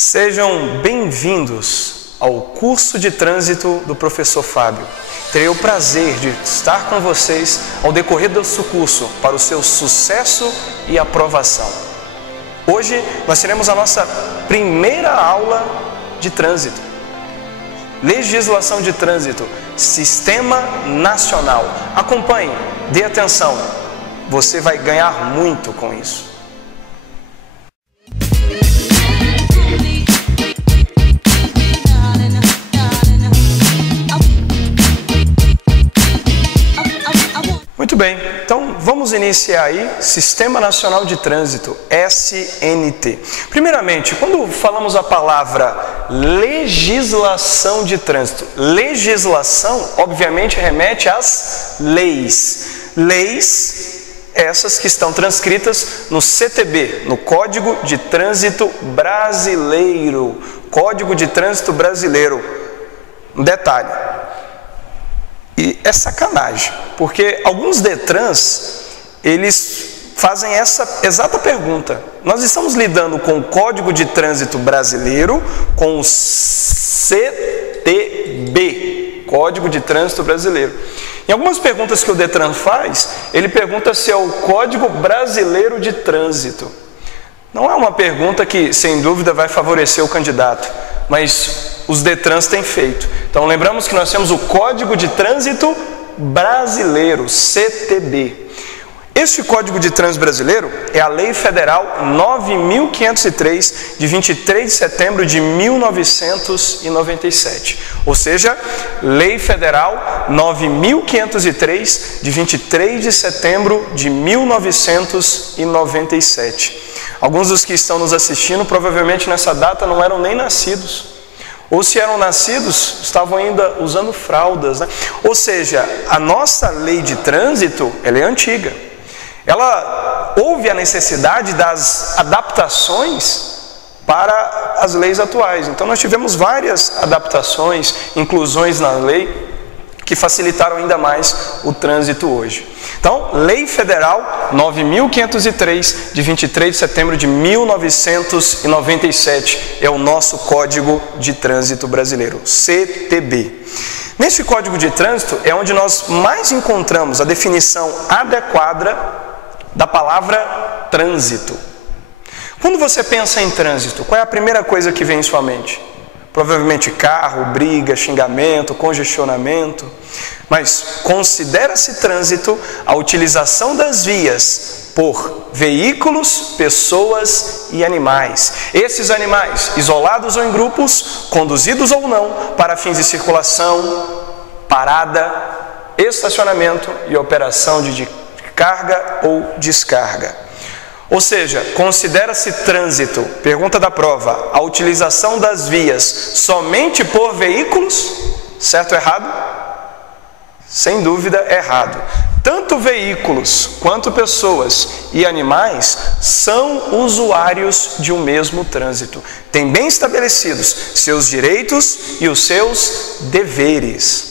Sejam bem-vindos ao curso de trânsito do professor Fábio. Terei o prazer de estar com vocês ao decorrer desse curso para o seu sucesso e aprovação. Hoje nós teremos a nossa primeira aula de trânsito. Legislação de trânsito, Sistema Nacional. Acompanhe, dê atenção, você vai ganhar muito com isso. Muito bem, então vamos iniciar aí Sistema Nacional de Trânsito, SNT. Primeiramente, quando falamos a palavra legislação de trânsito, legislação obviamente remete às leis. Leis essas que estão transcritas no CTB, no Código de Trânsito Brasileiro. Código de Trânsito Brasileiro. Um detalhe. E é sacanagem, porque alguns DETRANs, eles fazem essa exata pergunta. Nós estamos lidando com o Código de Trânsito Brasileiro, com o CTB, Código de Trânsito Brasileiro. Em algumas perguntas que o DETRAN faz, ele pergunta se é o Código Brasileiro de Trânsito. Não é uma pergunta que, sem dúvida, vai favorecer o candidato, mas os DETRANs têm feito. Então lembramos que nós temos o Código de Trânsito Brasileiro, CTB. Este Código de Trânsito Brasileiro é a Lei Federal 9.503, de 23 de setembro de 1997. Ou seja, Lei Federal 9.503, de 23 de setembro de 1997. Alguns dos que estão nos assistindo, provavelmente nessa data não eram nem nascidos. Ou se eram nascidos, estavam ainda usando fraldas, né? Ou seja, a nossa lei de trânsito, ela é antiga. Ela houve a necessidade das adaptações para as leis atuais. Então nós tivemos várias adaptações, inclusões na lei, que facilitaram ainda mais o trânsito hoje. Então, Lei Federal 9.503, de 23 de setembro de 1997, é o nosso Código de Trânsito Brasileiro, CTB. Neste Código de Trânsito é onde nós mais encontramos a definição adequada da palavra trânsito. Quando você pensa em trânsito, qual é a primeira coisa que vem em sua mente? Provavelmente carro, briga, xingamento, congestionamento. Mas considera-se trânsito a utilização das vias por veículos, pessoas e animais. Esses animais, isolados ou em grupos, conduzidos ou não, para fins de circulação, parada, estacionamento e operação de carga ou descarga. Ou seja, considera-se trânsito, pergunta da prova, a utilização das vias somente por veículos? Certo ou errado? Sem dúvida, errado. Tanto veículos quanto pessoas e animais são usuários de um mesmo trânsito. Têm bem estabelecidos seus direitos e os seus deveres.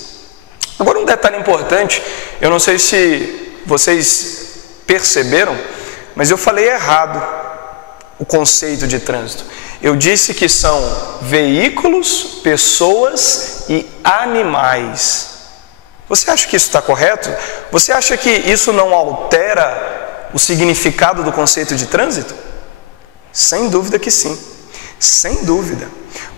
Agora um detalhe importante, eu não sei se vocês perceberam, mas eu falei errado o conceito de trânsito. Eu disse que são veículos, pessoas e animais. Você acha que isso está correto? Você acha que isso não altera o significado do conceito de trânsito? Sem dúvida que sim. Sem dúvida.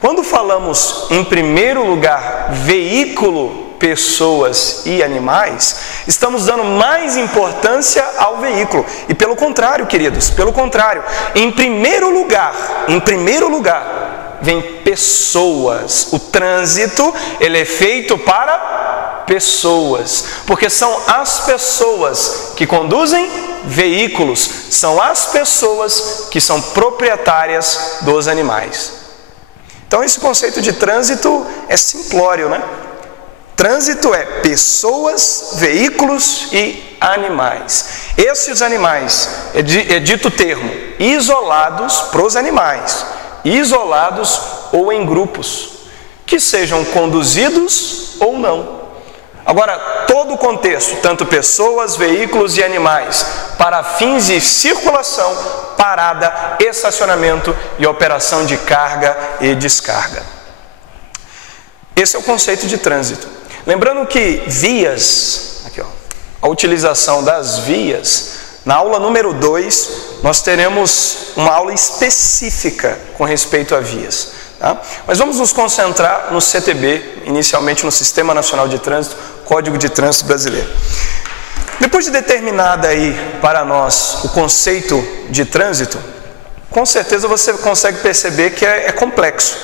Quando falamos, em primeiro lugar, veículo, pessoas e animais, estamos dando mais importância ao veículo. E pelo contrário, queridos, pelo contrário, em primeiro lugar, vem pessoas. O trânsito, ele é feito para pessoas, porque são as pessoas que conduzem veículos, são as pessoas que são proprietárias dos animais. Então esse conceito de trânsito é simplório, né? Trânsito é pessoas, veículos e animais. Esses animais, é dito o termo, isolados para os animais, isolados ou em grupos, que sejam conduzidos ou não. Agora, todo o contexto, tanto pessoas, veículos e animais, para fins de circulação, parada, estacionamento e operação de carga e descarga. Esse é o conceito de trânsito. Lembrando que vias, aqui ó, a utilização das vias, na aula número 2, nós teremos uma aula específica com respeito a vias. Tá? Mas vamos nos concentrar no CTB, inicialmente no Sistema Nacional de Trânsito, Código de Trânsito Brasileiro. Depois de determinado aí para nós o conceito de trânsito, com certeza você consegue perceber que é complexo.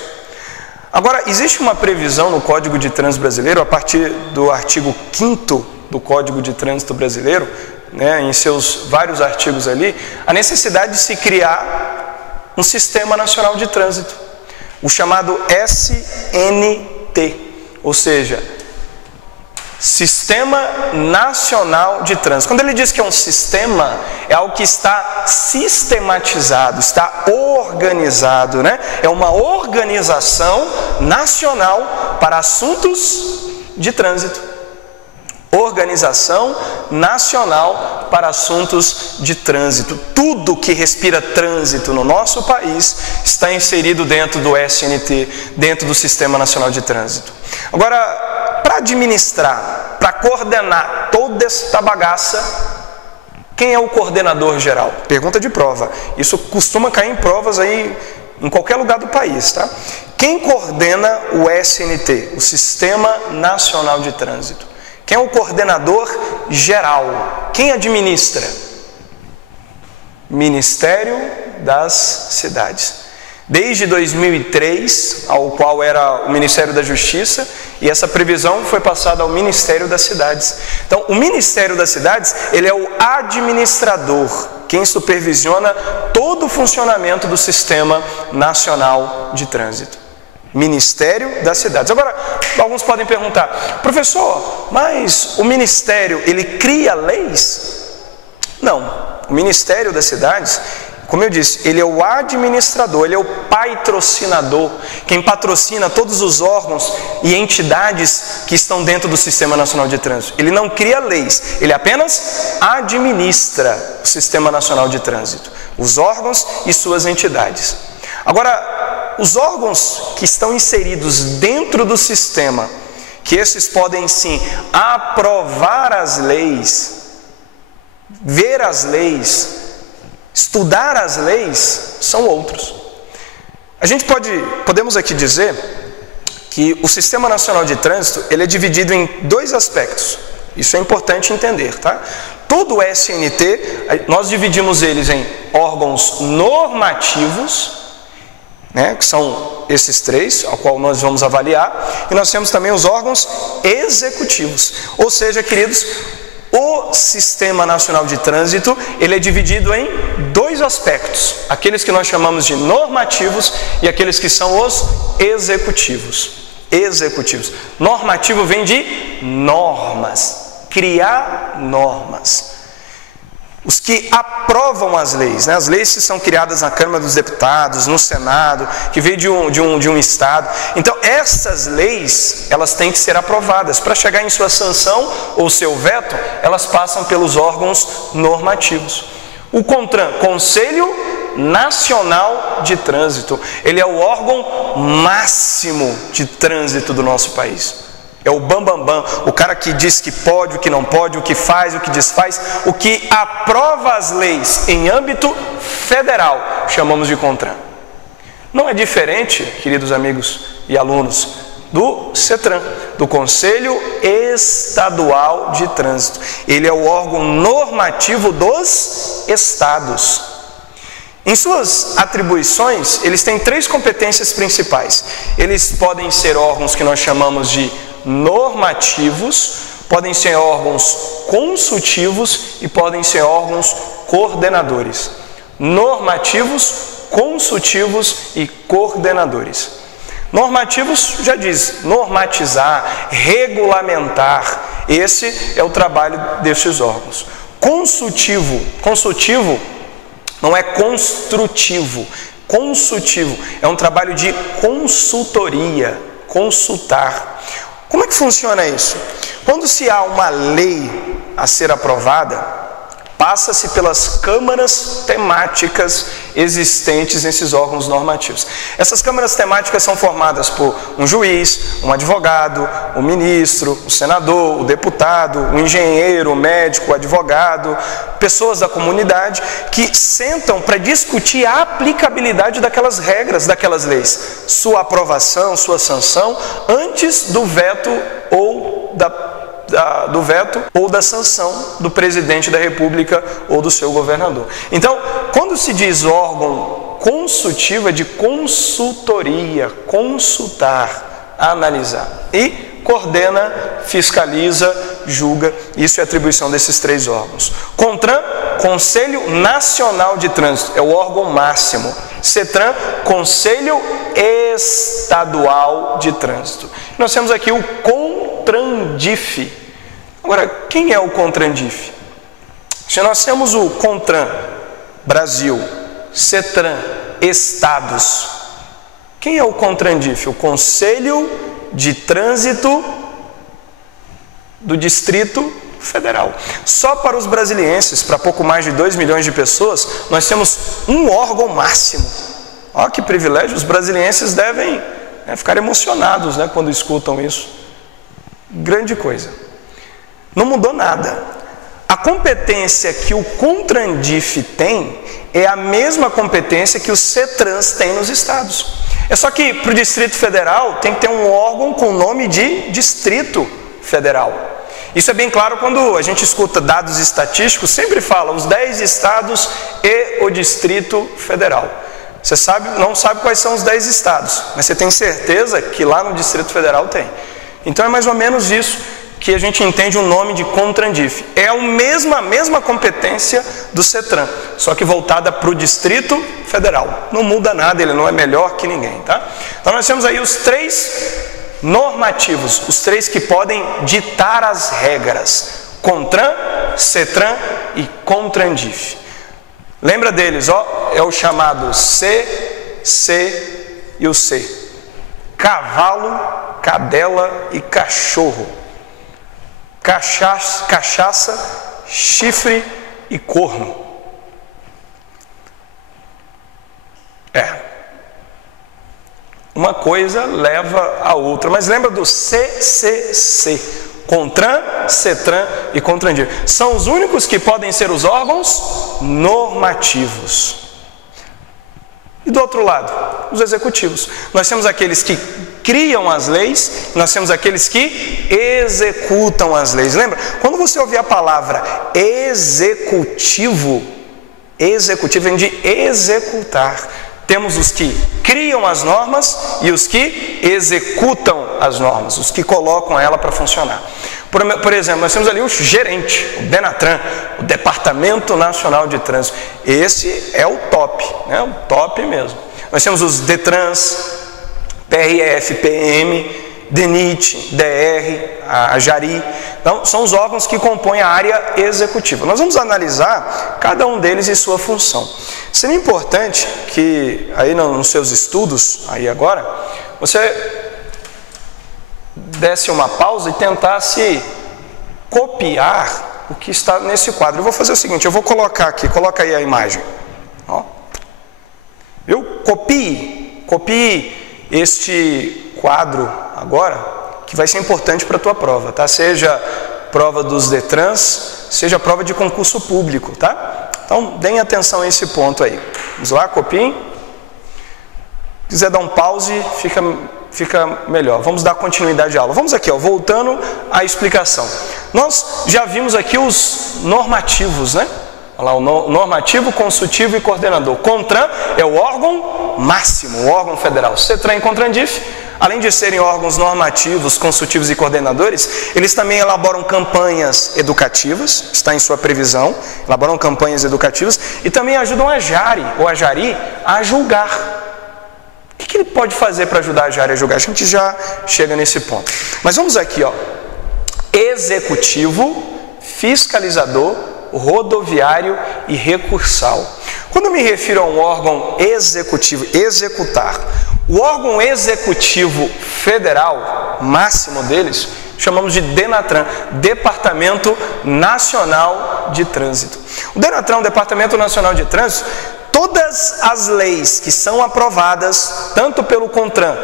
Agora, existe uma previsão no Código de Trânsito Brasileiro, a partir do artigo 5º do Código de Trânsito Brasileiro, né, em seus vários artigos ali, a necessidade de se criar um Sistema Nacional de Trânsito, o chamado SNT, ou seja, Sistema Nacional de Trânsito. Quando ele diz que é um sistema, é algo que está sistematizado, está organizado, né? É uma organização nacional para assuntos de trânsito. Organização Nacional para Assuntos de Trânsito. Tudo que respira trânsito no nosso país está inserido dentro do SNT, dentro do Sistema Nacional de Trânsito. Agora, para administrar, para coordenar toda esta bagaça, quem é o coordenador geral? Pergunta de prova. Isso costuma cair em provas aí em qualquer lugar do país, tá? Quem coordena o SNT, o Sistema Nacional de Trânsito? Quem é o coordenador geral? Quem administra? Ministério das Cidades. Desde 2003, ao qual era o Ministério da Justiça, e essa previsão foi passada ao Ministério das Cidades. Então, o Ministério das Cidades, ele é o administrador, quem supervisiona todo o funcionamento do Sistema Nacional de Trânsito. Ministério das Cidades. Agora, alguns podem perguntar, professor, mas o Ministério, ele cria leis? Não, o Ministério das Cidades, como eu disse, ele é o administrador, ele é o patrocinador, quem patrocina todos os órgãos e entidades que estão dentro do Sistema Nacional de Trânsito. Ele não cria leis, ele apenas administra o Sistema Nacional de Trânsito, os órgãos e suas entidades. Agora, os órgãos que estão inseridos dentro do sistema, que esses podem sim aprovar as leis, ver as leis, estudar as leis, são outros. A gente podemos aqui dizer que o Sistema Nacional de Trânsito, ele é dividido em dois aspectos. Isso é importante entender, tá? Todo o SNT, nós dividimos eles em órgãos normativos, né, que são esses três, ao qual nós vamos avaliar, e nós temos também os órgãos executivos. Ou seja, queridos, o Sistema Nacional de Trânsito, ele é dividido em dois aspectos, aqueles que nós chamamos de normativos e aqueles que são os executivos. Executivos. Normativo vem de normas, criar normas. Os que aprovam as leis, né? As leis que são criadas na Câmara dos Deputados, no Senado, que veio de um estado. Então, essas leis, elas têm que ser aprovadas. Para chegar em sua sanção ou seu veto, elas passam pelos órgãos normativos. O CONTRAN, Conselho Nacional de Trânsito, ele é o órgão máximo de trânsito do nosso país. É o bambambam, o cara que diz que pode, o que não pode, o que faz, o que desfaz, o que aprova as leis em âmbito federal, chamamos de CONTRAN. Não é diferente, queridos amigos e alunos, do CETRAN, do Conselho Estadual de Trânsito. Ele é o órgão normativo dos estados. Em suas atribuições, eles têm três competências principais. Eles podem ser órgãos que nós chamamos de normativos, podem ser órgãos consultivos e podem ser órgãos coordenadores. Normativos, consultivos e coordenadores. Normativos já diz, normatizar, regulamentar. Esse é o trabalho desses órgãos. Consultivo não é construtivo. Consultivo é um trabalho de consultoria, consultar. Como é que funciona isso? Quando se há uma lei a ser aprovada, passa-se pelas câmaras temáticas existentes nesses órgãos normativos. Essas câmaras temáticas são formadas por um juiz, um advogado, um ministro, o senador, o deputado, o engenheiro, o médico, o advogado, pessoas da comunidade que sentam para discutir a aplicabilidade daquelas regras, daquelas leis, sua aprovação, sua sanção, antes do veto ou da sanção do presidente da República ou do seu governador. Então, quando se diz órgão consultivo, é de consultoria, consultar, analisar. E coordena, fiscaliza, julga. Isso é atribuição desses três órgãos. CONTRAN, Conselho Nacional de Trânsito, é o órgão máximo. CETRAN, Conselho Estadual de Trânsito. Nós temos aqui o CONTRANDIF. Agora, quem é o CONTRANDIF? Se nós temos o CONTRAN, Brasil, CETRAN, Estados, quem é o CONTRANDIF? O Conselho de Trânsito do Distrito Federal. Só para os brasilienses, para pouco mais de 2 milhões de pessoas, nós temos um órgão máximo. Olha que privilégio, os brasilienses devem ficar emocionados, quando escutam isso. Grande coisa. Não mudou nada. A competência que o CONTRANDIF tem é a mesma competência que o CETRANS tem nos estados. É só que para o Distrito Federal tem que ter um órgão com o nome de Distrito Federal. Isso é bem claro quando a gente escuta dados estatísticos, sempre fala os 10 estados e o Distrito Federal. Você não sabe quais são os 10 estados, mas você tem certeza que lá no Distrito Federal tem. Então é mais ou menos isso que a gente entende o nome de CONTRANDIF. É a mesma competência do CETRAN, só que voltada para o Distrito Federal. Não muda nada, ele não é melhor que ninguém, tá? Então nós temos aí os 3 normativos, os 3 que podem ditar as regras: CONTRAN, CETRAN e CONTRANDIF. Lembra deles, é o chamado C, C e o C. Cavalo, cadela e cachorro. Cachaça, chifre e corno. Uma coisa leva a outra. Mas lembra do CCC? CONTRAN, CETRAN e CONTRANDIF. São os únicos que podem ser os órgãos normativos. E do outro lado, os executivos. Nós temos aqueles que criam as leis, nós temos aqueles que executam as leis. Lembra? Quando você ouvir a palavra executivo vem de executar. Temos os que criam as normas e os que executam as normas, os que colocam ela para funcionar. Por exemplo, nós temos ali o gerente, o DENATRAN, o Departamento Nacional de Trânsito. Esse é o top, o top mesmo. Nós temos os DETRANS, PRF, PM, DENIT, DR, a JARI. Então, são os órgãos que compõem a área executiva. Nós vamos analisar cada um deles e sua função. Seria importante que, aí nos seus estudos, aí agora, você desse uma pausa e tentasse copiar o que está nesse quadro. Eu vou fazer o seguinte, eu vou colocar aqui, coloca aí a imagem. Viu? Copie este quadro agora, que vai ser importante para a tua prova, tá? Seja prova dos DETRANS, seja prova de concurso público, tá? Então, deem atenção a esse ponto aí. Vamos lá, copiem. Se quiser dar um pause, fica melhor. Vamos dar continuidade à aula. Vamos aqui, voltando à explicação. Nós já vimos aqui os normativos, Olha lá, o normativo, consultivo e coordenador. CONTRAN é o órgão máximo, o órgão federal. CETRAN e CONTRANDIF, além de serem órgãos normativos, consultivos e coordenadores, eles também elaboram campanhas educativas, está em sua previsão, elaboram campanhas educativas e também ajudam a JARI ou a JARI a julgar. O que ele pode fazer para ajudar a JARI a julgar? A gente já chega nesse ponto. Mas vamos aqui, executivo, fiscalizador, rodoviário e recursal. Quando eu me refiro a um órgão executivo, executar, o órgão executivo federal, máximo deles, chamamos de DENATRAN, Departamento Nacional de Trânsito. O DENATRAN, o Departamento Nacional de Trânsito, todas as leis que são aprovadas, tanto pelo CONTRAN,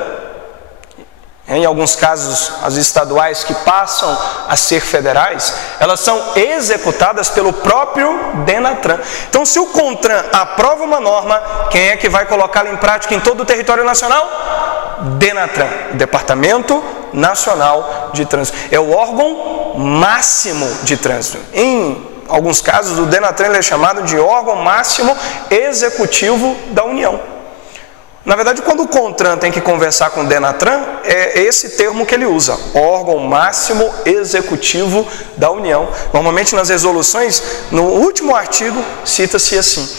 em alguns casos as estaduais que passam a ser federais, elas são executadas pelo próprio DENATRAN. Então, se o CONTRAN aprova uma norma, quem é que vai colocá-la em prática em todo o território nacional? DENATRAN, Departamento Nacional de Trânsito. É o órgão máximo de trânsito. Em alguns casos, o DENATRAN é chamado de órgão máximo executivo da União. Na verdade, quando o CONTRAN tem que conversar com o DENATRAN, é esse termo que ele usa, órgão máximo executivo da União. Normalmente nas resoluções, no último artigo, cita-se assim.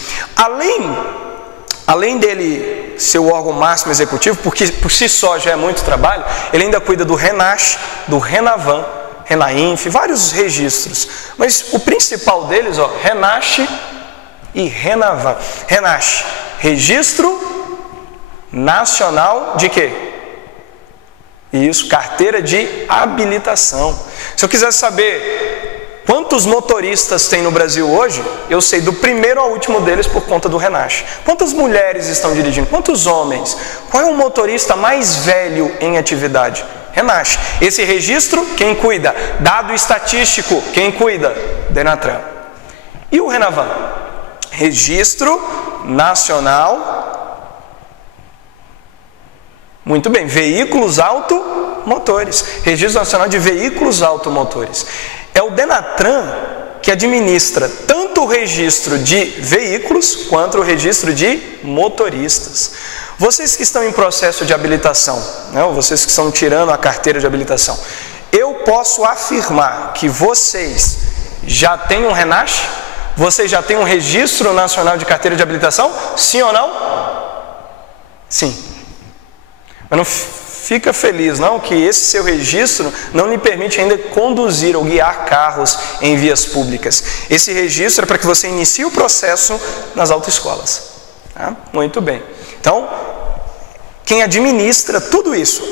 Além dele ser o órgão máximo executivo, porque por si só já é muito trabalho, ele ainda cuida do RENASH, do RENAVAN, RENAINF, vários registros. Mas o principal deles, RENASH e RENAVAN. RENASH, Registro Nacional de quê? Isso, carteira de habilitação. Se eu quisesse saber quantos motoristas tem no Brasil hoje, eu sei do primeiro ao último deles por conta do RENASH. Quantas mulheres estão dirigindo? Quantos homens? Qual é o motorista mais velho em atividade? RENASH. Esse registro, quem cuida? Dado estatístico, quem cuida? DENATRAN. E o RENAVAN? Registro Nacional. Muito bem, veículos automotores, Registro Nacional de Veículos Automotores. É o DENATRAN que administra tanto o registro de veículos quanto o registro de motoristas. Vocês que estão em processo de habilitação, né, vocês que estão tirando a carteira de habilitação, eu posso afirmar que vocês já têm um RENASH? Vocês já têm um Registro Nacional de Carteira de Habilitação? Sim ou não? Sim. Mas não fica feliz, não, que esse seu registro não lhe permite ainda conduzir ou guiar carros em vias públicas. Esse registro é para que você inicie o processo nas autoescolas. Tá? Muito bem. Então, quem administra tudo isso,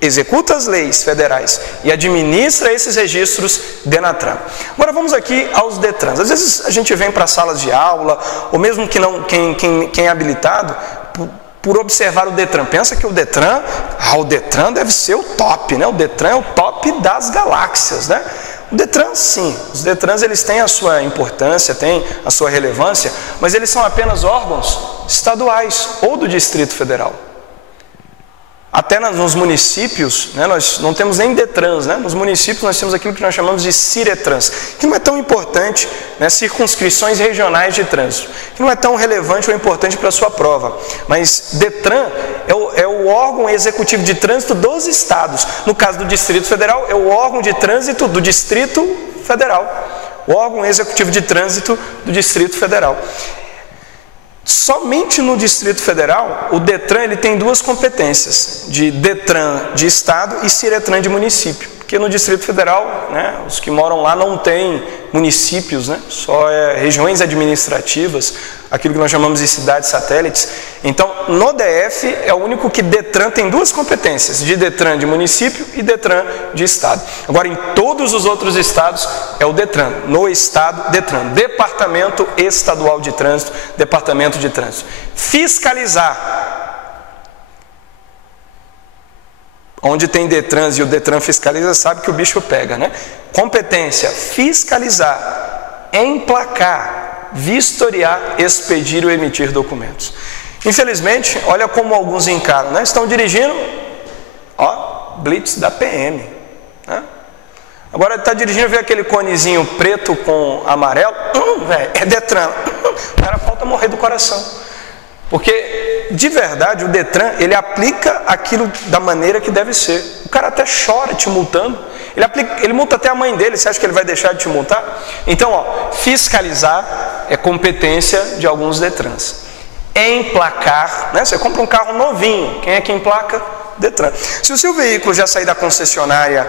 executa as leis federais e administra esses registros, DENATRAN. Agora vamos aqui aos DETRANs. Às vezes a gente vem para salas de aula, ou mesmo que não, quem é habilitado, por observar o DETRAN. Pensa que o DETRAN deve ser o top, né? O DETRAN é o top das galáxias, né? O DETRAN, sim, os DETRANs eles têm a sua importância, têm a sua relevância, mas eles são apenas órgãos estaduais ou do Distrito Federal. Até nos municípios, né, nós não temos nem DETRANs, né? Nos municípios nós temos aquilo que nós chamamos de CIRETRANs, que não é tão importante, né, circunscrições regionais de trânsito, que não é tão relevante ou importante para a sua prova. Mas DETRAN é o órgão executivo de trânsito dos estados. No caso do Distrito Federal, é o órgão de trânsito do Distrito Federal. O órgão executivo de trânsito do Distrito Federal. Somente no Distrito Federal, o DETRAN ele tem duas competências, de DETRAN de estado e CIRETRAN de município. Porque no Distrito Federal, né, os que moram lá não têm municípios, né, só regiões administrativas, aquilo que nós chamamos de cidades satélites. Então, no DF é o único que DETRAN tem duas competências, de DETRAN de município e DETRAN de estado. Agora, em todos os outros estados é o DETRAN. No estado, DETRAN, Departamento Estadual de Trânsito, Departamento de Trânsito. Fiscalizar. Onde tem DETRANs e o DETRAN fiscaliza, sabe que o bicho pega, né? Competência, fiscalizar, emplacar, vistoriar, expedir ou emitir documentos. Infelizmente, olha como alguns encaram, né? Estão dirigindo, blitz da PM, né? Agora está dirigindo, vê aquele conezinho preto com amarelo, é DETRAN, o cara falta morrer do coração. Porque, de verdade, o DETRAN, ele aplica aquilo da maneira que deve ser. O cara até chora te multando. Ele multa até a mãe dele, você acha que ele vai deixar de te multar? Então, fiscalizar é competência de alguns DETRANs. Emplacar, né? Você compra um carro novinho, quem é que emplaca? DETRAN. Se o seu veículo já sair da concessionária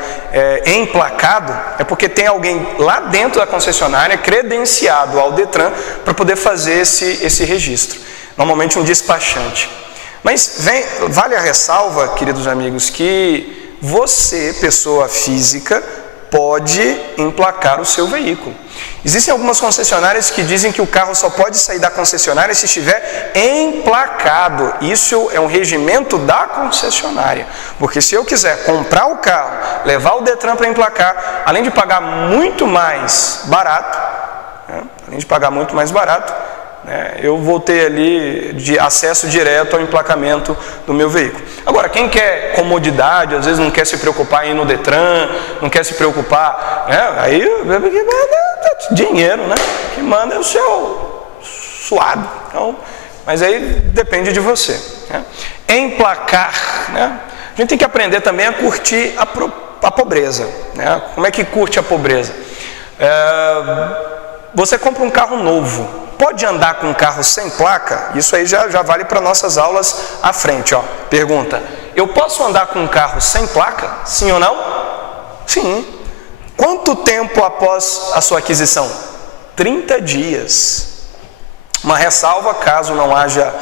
emplacado, é porque tem alguém lá dentro da concessionária credenciado ao DETRAN para poder fazer esse registro. Normalmente um despachante. Mas vale a ressalva, queridos amigos, que você, pessoa física, pode emplacar o seu veículo. Existem algumas concessionárias que dizem que o carro só pode sair da concessionária se estiver emplacado. Isso é um regimento da concessionária. Porque se eu quiser comprar o carro, levar o Detran para emplacar, além de pagar muito mais barato, eu vou ter ali de acesso direto ao emplacamento do meu veículo. Agora, quem quer comodidade, às vezes não quer se preocupar em ir no Detran, não quer se preocupar, aí dinheiro, que manda é o seu suado. Então, mas aí depende de você. Emplacar, a gente tem que aprender também a curtir a pobreza. Como é que curte a pobreza? Você compra um carro novo, pode andar com um carro sem placa? Isso aí já vale para nossas aulas à frente. Pergunta: eu posso andar com um carro sem placa? Sim ou não? Sim. Quanto tempo após a sua aquisição? 30 dias. Uma ressalva, caso não haja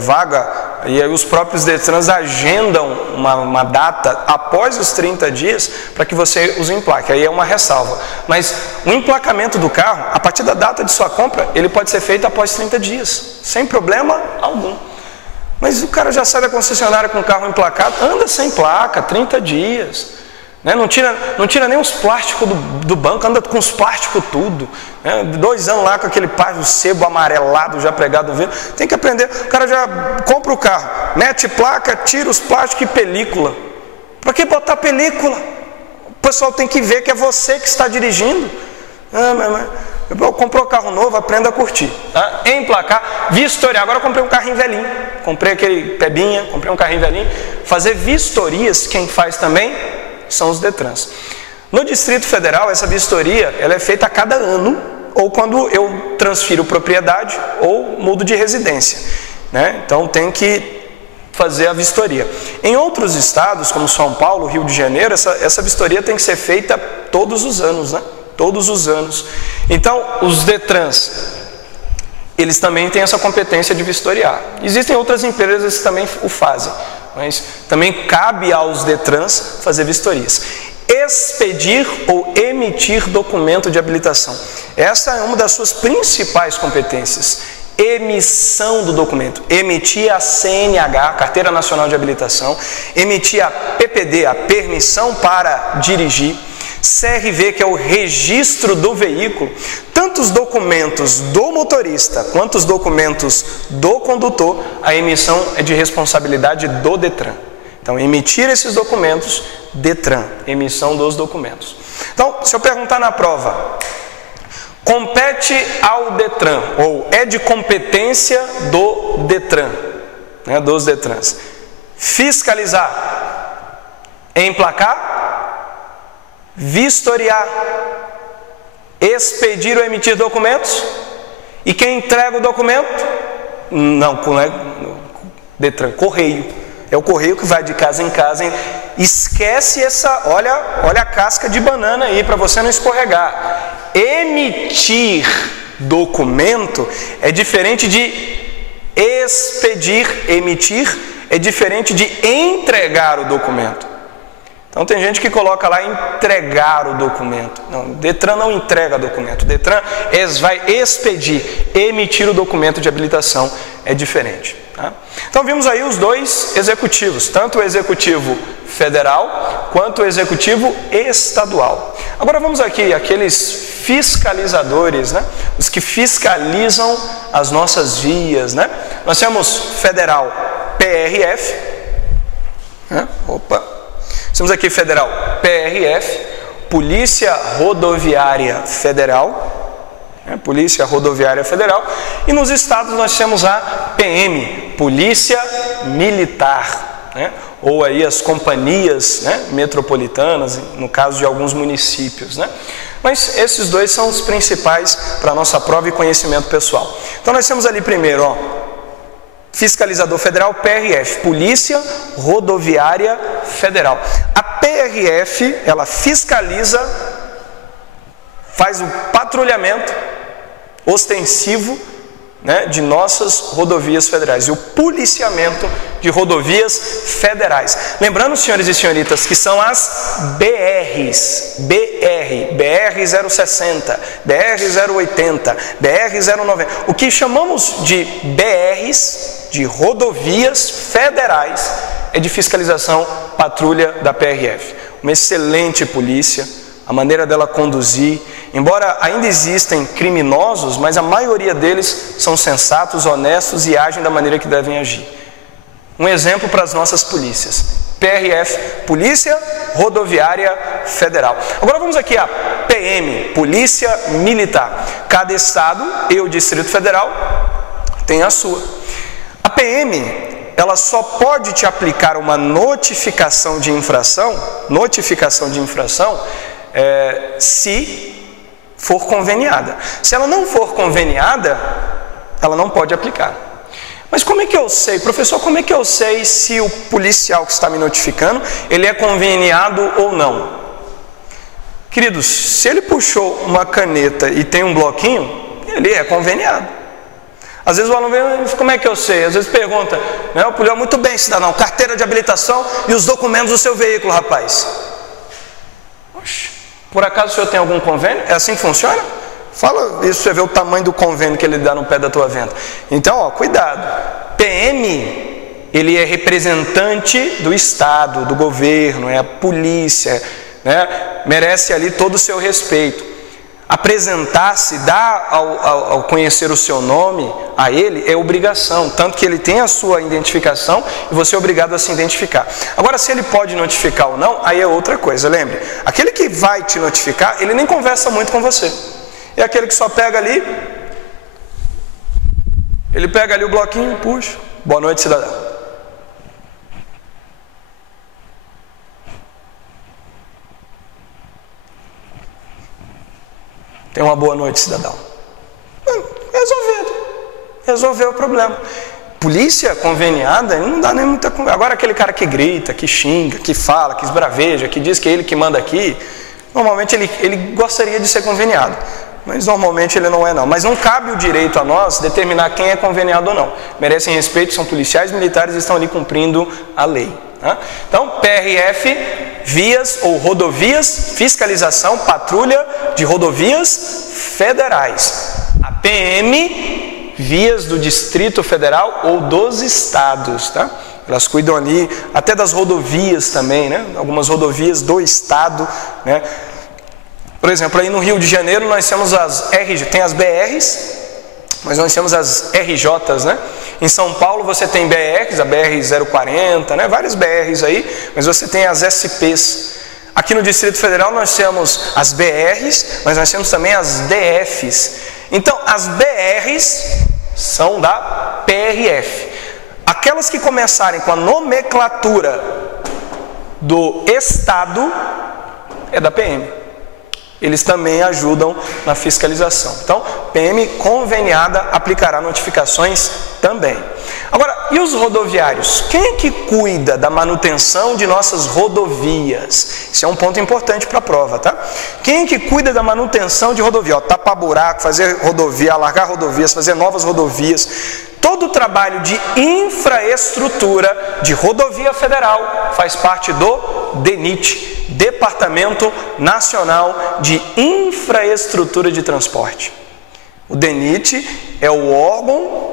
vaga, e aí os próprios Detrans agendam uma data após os 30 dias para que você os emplaque. Aí é uma ressalva. Mas o emplacamento do carro, a partir da data de sua compra, ele pode ser feito após 30 dias, sem problema algum. Mas o cara já sai da concessionária com o carro emplacado, anda sem placa, 30 dias. Não tira nem os plásticos do banco, anda com os plásticos tudo. 2 anos lá com aquele sebo amarelado já pregado no vidro. Tem que aprender. O cara já compra o carro, mete placa, tira os plásticos e película. Para que botar película? O pessoal tem que ver que é você que está dirigindo. Comprou um carro novo, aprenda a curtir. Emplacar, vistoria. Agora eu comprei um carrinho velhinho. Comprei aquele Pebinha, comprei um carrinho velhinho. Fazer vistorias, quem faz também são os Detrans. No Distrito Federal, essa vistoria ela é feita a cada ano, ou quando eu transfiro propriedade ou mudo de residência. Então tem que fazer a vistoria. Em outros estados, como São Paulo, Rio de Janeiro, essa vistoria tem que ser feita todos os anos. Todos os anos. Então, os Detrans, eles também têm essa competência de vistoriar. Existem outras empresas que também o fazem, mas também cabe aos Detrans fazer vistorias. Expedir ou emitir documento de habilitação. Essa é uma das suas principais competências. Emissão do documento. Emitir a CNH, Carteira Nacional de Habilitação. Emitir a PPD, a Permissão para Dirigir. CRV, que é o registro do veículo. Tanto os documentos do motorista quanto os documentos do condutor, a emissão é de responsabilidade do Detran. Então, emitir esses documentos, Detran, emissão dos documentos. Então, se eu perguntar na prova, compete ao Detran, ou é de competência do Detran, dos Detrans, fiscalizar, emplacar, vistoriar, expedir ou emitir documentos. E quem entrega o documento? Não é Detran, correio. É o correio que vai de casa em casa. Esquece olha a casca de banana aí para você não escorregar. Emitir documento é diferente de expedir. Emitir é diferente de entregar o documento. Então tem gente que coloca lá entregar o documento. Não, o Detran não entrega documento. O Detran vai expedir, emitir o documento de habilitação é diferente. Então vimos aí os dois executivos, tanto o executivo federal quanto o executivo estadual. Agora vamos aqui aqueles fiscalizadores, os que fiscalizam as nossas vias. Nós temos federal PRF, temos aqui federal PRF, Polícia Rodoviária Federal, Polícia Rodoviária Federal, e nos estados nós temos a PM, Polícia Militar, ou aí as companhias metropolitanas, no caso de alguns municípios. Mas esses dois são os principais para a nossa prova e conhecimento pessoal. Então nós temos ali primeiro, fiscalizador federal, PRF, Polícia Rodoviária Federal. A PRF, ela fiscaliza, faz o patrulhamento ostensivo né, de nossas rodovias federais e o policiamento de rodovias federais. Lembrando, senhores e senhoritas, que são as BRs, BR-060, BR-080, BR-090. O que chamamos de BRs, de rodovias federais, é de fiscalização patrulha da PRF. Uma excelente polícia, a maneira dela conduzir, embora ainda existem criminosos, mas a maioria deles são sensatos, honestos e agem da maneira que devem agir. Um exemplo para as nossas polícias. PRF, Polícia Rodoviária Federal. Agora vamos aqui a PM, Polícia Militar. Cada estado e o Distrito Federal tem a sua. A PM, ela só pode te aplicar uma notificação de infração, se for conveniada. Se ela não for conveniada, ela não pode aplicar. Mas como é que eu sei, professor, como é que eu sei se o policial que está me notificando, ele é conveniado ou não? Queridos, se ele puxou uma caneta e tem um bloquinho, ele é conveniado. Às vezes o aluno vem, como é que eu sei? Às vezes pergunta, né, o policial, muito bem, cidadão, carteira de habilitação e os documentos do seu veículo, rapaz. Oxe, por acaso o senhor tem algum convênio? É assim que funciona? Fala isso, você vê o tamanho do convênio que ele dá no pé da tua venda. Então, ó, cuidado. PM, ele é representante do Estado, do governo, é a polícia, né? Merece ali todo o seu respeito. Apresentar-se, dar ao conhecer o seu nome a ele é obrigação, tanto que ele tem a sua identificação e você é obrigado a se identificar. Agora, se ele pode notificar ou não, aí é outra coisa. Lembre, aquele que vai te notificar, ele nem conversa muito com você. É aquele que só pega ali, ele pega ali o bloquinho e puxa. Boa noite, cidadão. Tem uma boa noite, cidadão. Resolvido. Resolveu o problema. Polícia conveniada, não dá nem muita conversa. Agora aquele cara que grita, que xinga, que fala, que esbraveja, que diz que é ele que manda aqui, normalmente ele gostaria de ser conveniado. Mas normalmente ele não é não. Mas não cabe o direito a nós determinar quem é conveniado ou não. Merecem respeito, são policiais militares e estão ali cumprindo a lei. Tá? Então, PRF, vias ou rodovias, fiscalização, patrulha de rodovias federais. A PM, vias do Distrito Federal ou dos estados. Tá? Elas cuidam ali até das rodovias também, né? Algumas rodovias do estado, né? Por exemplo, aí no Rio de Janeiro nós temos tem as BRs, mas nós temos as RJs, né? Em São Paulo você tem BRs, a BR-040, né? Várias BRs aí, mas você tem as SPs. Aqui no Distrito Federal nós temos as BRs, mas nós temos também as DFs. Então, as BRs são da PRF. Aquelas que começarem com a nomenclatura do Estado é da PM. Eles também ajudam na fiscalização. Então, PM conveniada aplicará notificações também. Agora, e os rodoviários? Quem é que cuida da manutenção de nossas rodovias? Isso é um ponto importante para a prova, tá? Quem é que cuida da manutenção de rodovia? Ó, tapar buraco, fazer rodovia, alargar rodovias, fazer novas rodovias. Todo o trabalho de infraestrutura de rodovia federal faz parte do DENIT, Departamento Nacional de Infraestrutura de Transporte. O DENIT é o órgão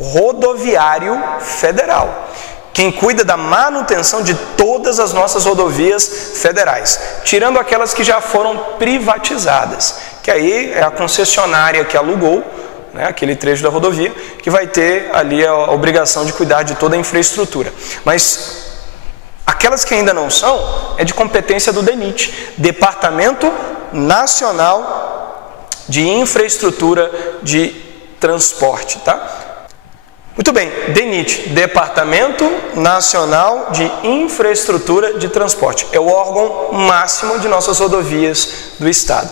rodoviário federal, quem cuida da manutenção de todas as nossas rodovias federais, tirando aquelas que já foram privatizadas, que aí é a concessionária que alugou, né, aquele trecho da rodovia, que vai ter ali a obrigação de cuidar de toda a infraestrutura. Mas aquelas que ainda não são, é de competência do DENIT, Departamento Nacional de Infraestrutura de Transporte, tá? Muito bem, DENIT, Departamento Nacional de Infraestrutura de Transporte, é o órgão máximo de nossas rodovias do Estado.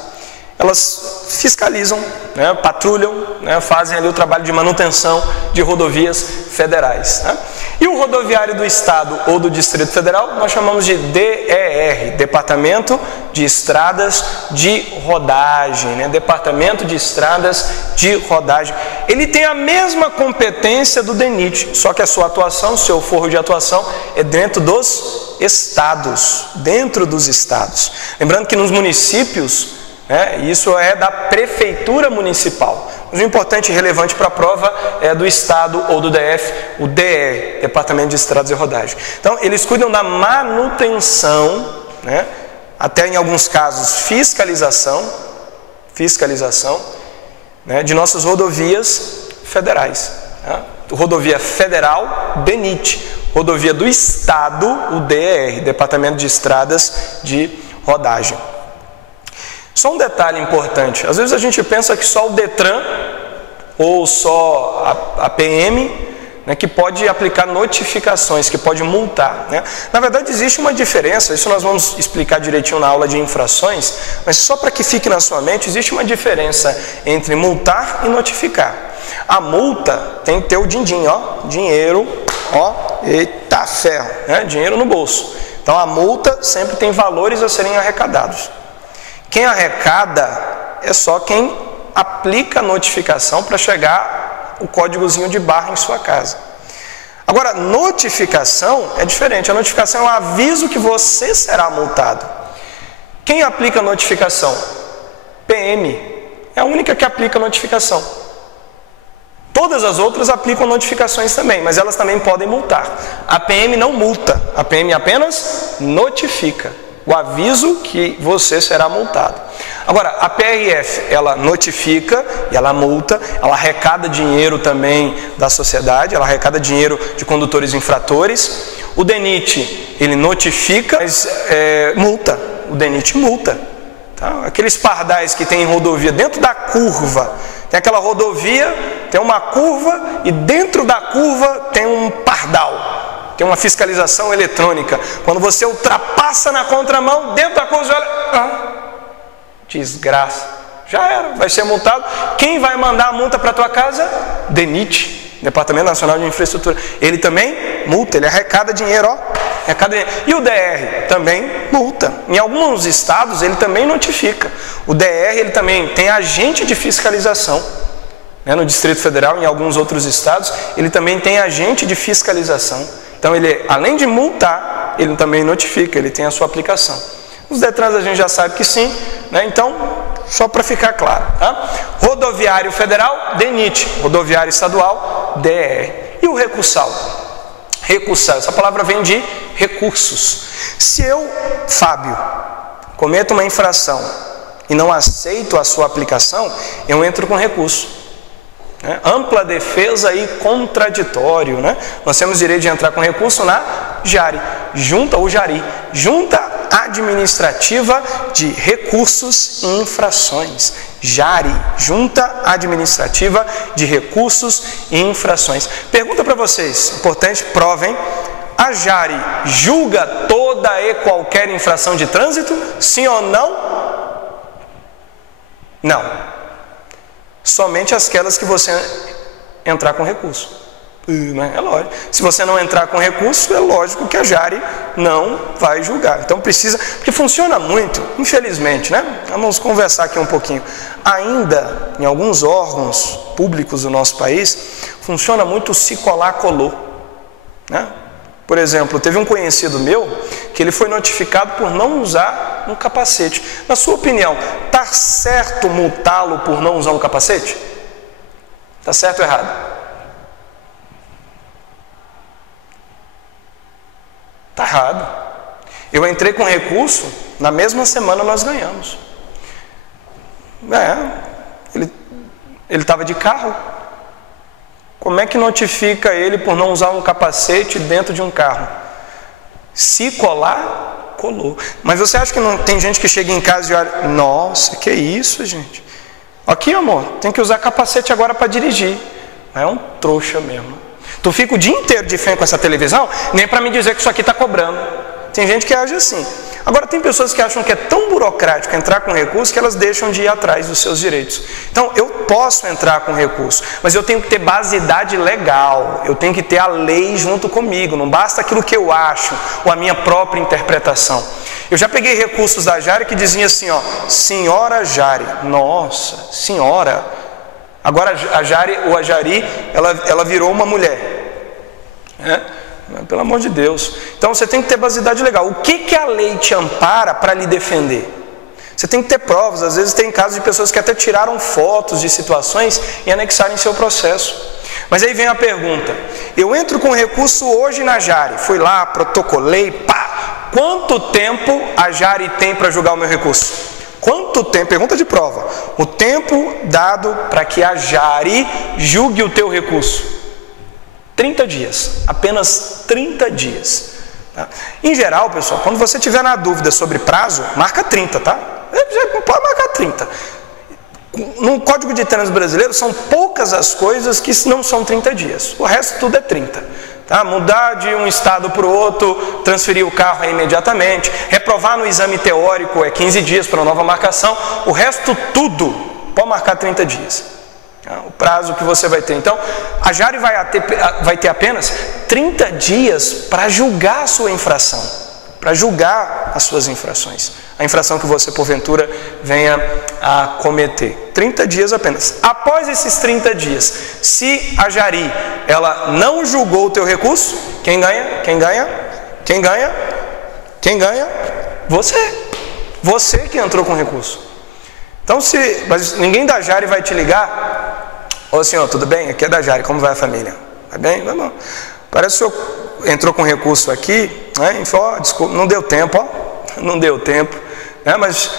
Elas fiscalizam, né, patrulham, né, fazem ali o trabalho de manutenção de rodovias federais. Né? E o rodoviário do Estado ou do Distrito Federal, nós chamamos de DER, Departamento de Estradas de Rodagem, né? Departamento de Estradas de Rodagem. Ele tem a mesma competência do DENIT, só que a sua atuação, seu forro de atuação, é dentro dos estados, Lembrando que nos municípios, isso é da prefeitura municipal. Mas o importante e relevante para a prova é do Estado ou do DF, o DER, Departamento de Estradas e Rodagem. Então, eles cuidam da manutenção, até em alguns casos fiscalização, de nossas rodovias federais. Rodovia federal, DENIT. Rodovia do Estado, o DER, Departamento de Estradas de Rodagem. Só um detalhe importante, às vezes a gente pensa que só o DETRAN ou só a PM, que pode aplicar notificações, que pode multar. Na verdade existe uma diferença, isso nós vamos explicar direitinho na aula de infrações, mas só para que fique na sua mente, existe uma diferença entre multar e notificar. A multa tem que ter o din-din, dinheiro, eita ferro, dinheiro no bolso. Então a multa sempre tem valores a serem arrecadados. Quem arrecada é só quem aplica a notificação para chegar o códigozinho de barra em sua casa. Agora, notificação é diferente. A notificação é um aviso que você será multado. Quem aplica a notificação? PM. É a única que aplica a notificação. Todas as outras aplicam notificações também, mas elas também podem multar. A PM não multa, a PM apenas notifica o aviso que você será multado. Agora, a PRF, ela notifica e ela multa, ela arrecada dinheiro também da sociedade, ela arrecada dinheiro de condutores infratores. O DENIT, ele notifica, mas multa. O DENIT multa. Tá? Aqueles pardais que tem em rodovia, dentro da curva, tem aquela rodovia, tem uma curva e dentro da curva tem um pardal. Tem uma fiscalização eletrônica. Quando você ultrapassa na contramão, dentro da curva, olha, desgraça, já era, vai ser multado. Quem vai mandar a multa para a tua casa? DENIT, Departamento Nacional de Infraestrutura. Ele também multa, ele arrecada dinheiro, arrecada dinheiro. E o DR também multa. Em alguns estados ele também notifica. O DR ele também tem agente de fiscalização. No Distrito Federal, em alguns outros estados, ele também tem agente de fiscalização. Então, ele, além de multar, ele também notifica, ele tem a sua aplicação. Os DETRANs a gente já sabe que sim, então, só para ficar claro. Tá? Rodoviário Federal, DENIT. Rodoviário Estadual, DER. E o recursal? Recursal, essa palavra vem de recursos. Se eu, Fábio, cometo uma infração e não aceito a sua aplicação, eu entro com recurso. Ampla defesa e contraditório. Nós temos direito de entrar com recurso na JARI, Junta Administrativa de Recursos e Infrações. JARI, Junta Administrativa de Recursos e Infrações. Pergunta para vocês, importante, provem. A JARI julga toda e qualquer infração de trânsito? Sim ou não? Não. Somente aquelas que você entrar com recurso. É lógico. Se você não entrar com recurso, é lógico que a JARI não vai julgar. Então precisa, porque funciona muito, infelizmente, Vamos conversar aqui um pouquinho. Ainda em alguns órgãos públicos do nosso país, funciona muito o se colar, colou. Por exemplo, teve um conhecido meu que ele foi notificado por não usar um capacete. Na sua opinião, está certo multá-lo por não usar um capacete? Está certo ou errado? Está errado. Eu entrei com recurso, na mesma semana nós ganhamos. Ele estava de carro. Como é que notifica ele por não usar um capacete dentro de um carro? Se colar, colou. Mas você acha que não tem gente que chega em casa e olha, nossa, que isso, gente? Aqui, amor, tem que usar capacete agora para dirigir. É um trouxa mesmo. Tu fica o dia inteiro de frente com essa televisão, nem para me dizer que isso aqui está cobrando. Tem gente que age assim. Agora, tem pessoas que acham que é tão burocrático entrar com recurso que elas deixam de ir atrás dos seus direitos. Então, eu posso entrar com recurso, mas eu tenho que ter basidade legal, eu tenho que ter a lei junto comigo, não basta aquilo que eu acho ou a minha própria interpretação. Eu já peguei recursos da Jari que diziam assim, ó, senhora Jari, nossa, senhora. Agora a Jari, ou a Jari, ela virou uma mulher, pelo amor de Deus. Então você tem que ter basidade legal. O que a lei te ampara para lhe defender? Você tem que ter provas. Às vezes tem casos de pessoas que até tiraram fotos de situações e anexaram em seu processo. Mas aí vem a pergunta, eu entro com recurso hoje na Jari, fui lá, protocolei, pá, quanto tempo a Jari tem para julgar o meu recurso? Quanto tempo? Pergunta de prova. O tempo dado para que a Jari julgue o teu recurso? 30 dias. Apenas 30 dias. Tá? Em geral, pessoal, quando você tiver na dúvida sobre prazo, marca 30, tá? Pode marcar 30. No Código de Trânsito Brasileiro, são poucas as coisas que não são 30 dias. O resto tudo é 30. Tá? Mudar de um estado para o outro, transferir o carro imediatamente, reprovar no exame teórico é 15 dias para nova marcação, o resto tudo pode marcar 30 dias. Tá? O prazo que você vai ter. Então, a Jari vai ter apenas 30 dias para julgar a sua infração, para julgar as suas infrações, a infração que você porventura venha a cometer. 30 dias apenas. Após esses 30 dias, se a Jari ela não julgou o teu recurso, quem ganha? Quem ganha? Quem ganha? Quem ganha? Você. Você que entrou com recurso. Então, mas ninguém da Jari vai te ligar. Ô senhor, tudo bem? Aqui é da Jari, como vai a família? Vai bem? Vai bom. Parece que o senhor entrou com recurso aqui, né? Ó, desculpa, não deu tempo, ó. Não deu tempo, né? Mas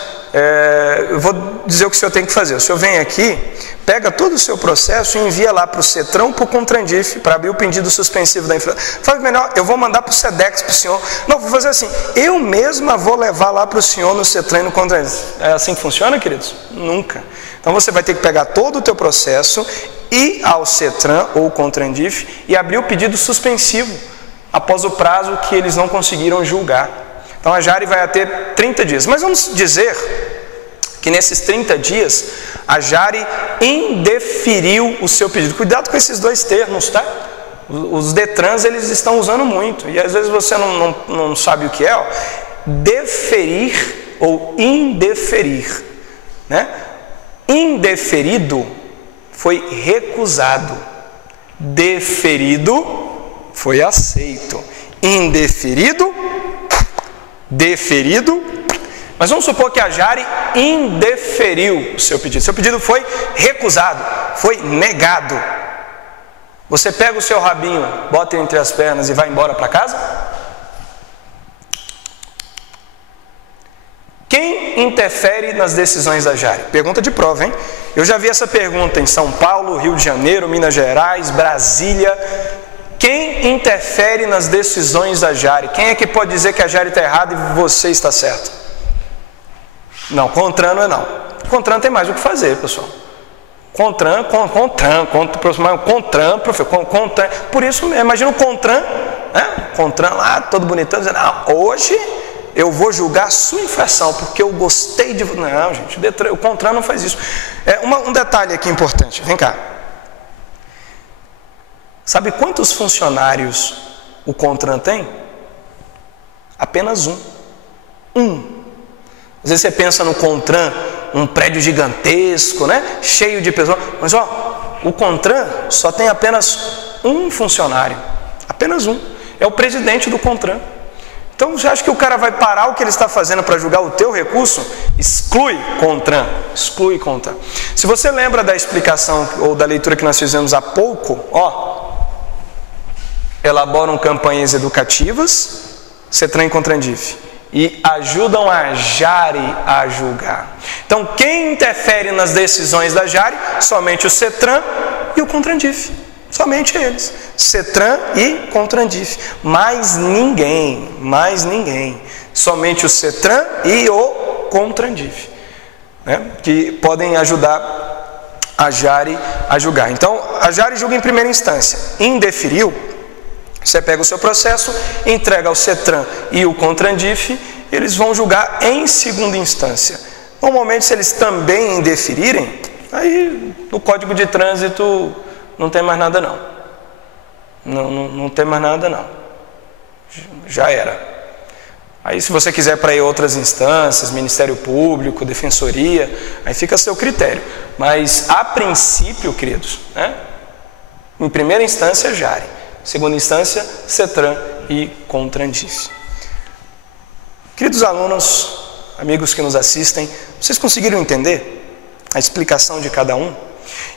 eu vou dizer o que o senhor tem que fazer. O senhor vem aqui, pega todo o seu processo e envia lá para o CETRAN, para o CONTRANDIF, para abrir o pedido suspensivo da infração. Faz melhor, eu vou mandar para o SEDEX para o senhor. Não, vou fazer assim, eu mesma vou levar lá para o senhor no CETRAN e no CONTRANDIF. É assim que funciona, queridos? Nunca. Então você vai ter que pegar todo o teu processo, ir ao CETRAN ou CONTRANDIF e abrir o pedido suspensivo após o prazo que eles não conseguiram julgar. Então a Jari vai ter 30 dias. Mas vamos dizer que nesses 30 dias a Jari indeferiu o seu pedido. Cuidado com esses dois termos, tá? Os Detrans eles estão usando muito. E às vezes você não sabe o que é. Ó. Deferir ou indeferir. Né? Indeferido foi recusado. Deferido foi aceito. Indeferido, deferido. Mas vamos supor que a Jari indeferiu o seu pedido. Seu pedido foi recusado, foi negado. Você pega o seu rabinho, bota entre as pernas e vai embora para casa? Quem interfere nas decisões da Jari? Pergunta de prova, hein? Eu já vi essa pergunta em São Paulo, Rio de Janeiro, Minas Gerais, Brasília. Quem interfere nas decisões da Jari? Quem é que pode dizer que a Jari está errada e você está certo? Não, CONTRAN não é não. CONTRAN tem mais o que fazer, pessoal. CONTRAN, por isso mesmo, imagina o CONTRAN, né? CONTRAN lá, todo bonitão, dizendo, hoje eu vou julgar a sua infração, porque eu gostei de... Não, gente, o CONTRAN não faz isso. Um detalhe aqui importante, vem cá. Sabe quantos funcionários o CONTRAN tem? Apenas um. Às vezes você pensa no CONTRAN, um prédio gigantesco, né? Cheio de pessoas. Mas ó, o CONTRAN só tem apenas um funcionário. Apenas um. É o presidente do CONTRAN. Então você acha que o cara vai parar o que ele está fazendo para julgar o teu recurso? Exclui CONTRAN. Exclui CONTRAN. Se você lembra da explicação ou da leitura que nós fizemos há pouco, ó. Elaboram campanhas educativas, CETRAN e CONTRANDIF, e ajudam a Jari a julgar. Então, quem interfere nas decisões da Jari? Somente o CETRAN e o CONTRANDIF. Somente eles. CETRAN e CONTRANDIF. Mais ninguém. Somente o CETRAN e o CONTRANDIF, né? Que podem ajudar a Jari a julgar. Então, a Jari julga em primeira instância. Indeferiu. Você pega o seu processo, entrega ao CETRAN e o CONTRANDIF eles vão julgar em segunda instância. Normalmente, se eles também indeferirem, aí no Código de Trânsito não tem mais nada não. Não tem mais nada não. Já era. Aí se você quiser para ir a outras instâncias, Ministério Público, Defensoria, aí fica a seu critério. Mas a princípio, queridos, né, em primeira instância, Jari. Segunda instância, CETRAN e CONTRANDIF. Queridos alunos, amigos que nos assistem, vocês conseguiram entender a explicação de cada um?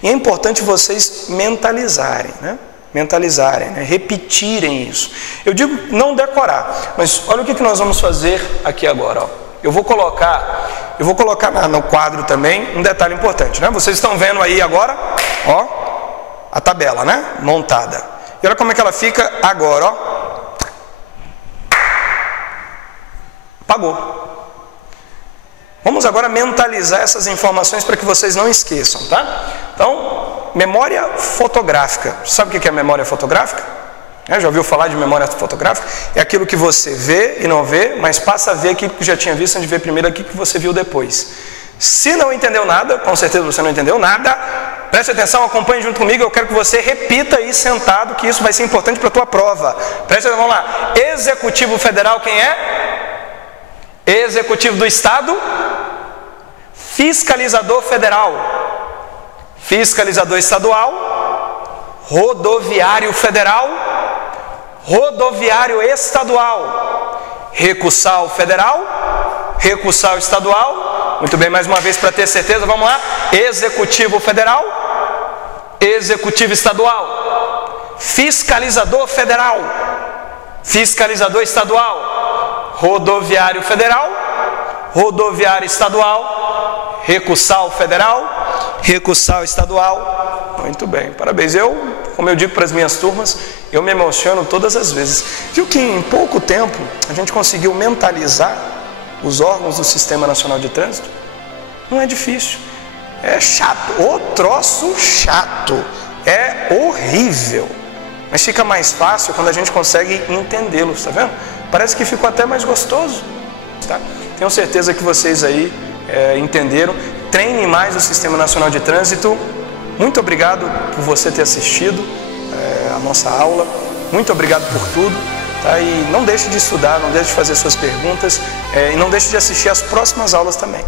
E é importante vocês mentalizarem, né? Repetirem isso. Eu digo não decorar, mas olha o que nós vamos fazer aqui agora. Ó. Eu vou colocar no quadro também um detalhe importante, né? Vocês estão vendo aí agora, ó, a tabela, né? Montada. E olha como é que ela fica agora, ó. Apagou. Vamos agora mentalizar essas informações para que vocês não esqueçam, tá? Então, memória fotográfica. Sabe o que é memória fotográfica? Já ouviu falar de memória fotográfica? É aquilo que você vê e não vê, mas passa a ver aquilo que já tinha visto antes de ver primeiro aquilo que você viu depois. Se não entendeu nada, com certeza você não entendeu nada, preste atenção, acompanhe junto comigo, eu quero que você repita aí sentado, que isso vai ser importante para a tua prova. Preste atenção, vamos lá. Executivo Federal, quem é? Executivo do Estado? Fiscalizador Federal. Fiscalizador Estadual. Rodoviário Federal. Rodoviário Estadual. Recursal Federal. Recursal Estadual. Muito bem, mais uma vez para ter certeza, vamos lá. Executivo Federal. Executivo Estadual. Fiscalizador Federal. Fiscalizador Estadual. Rodoviário Federal. Rodoviário Estadual. Recursal Federal. Recursal Estadual. Muito bem, parabéns. Como eu digo para as minhas turmas, eu me emociono todas as vezes. Viu que em pouco tempo a gente conseguiu mentalizar os órgãos do Sistema Nacional de Trânsito? Não é difícil. É chato, o troço chato. É horrível. Mas fica mais fácil quando a gente consegue entendê-los, tá vendo? Parece que ficou até mais gostoso. Tá? Tenho certeza que vocês aí entenderam. Treine mais o Sistema Nacional de Trânsito. Muito obrigado por você ter assistido a nossa aula. Muito obrigado por tudo. Tá? E não deixe de estudar, não deixe de fazer suas perguntas e não deixe de assistir às próximas aulas também.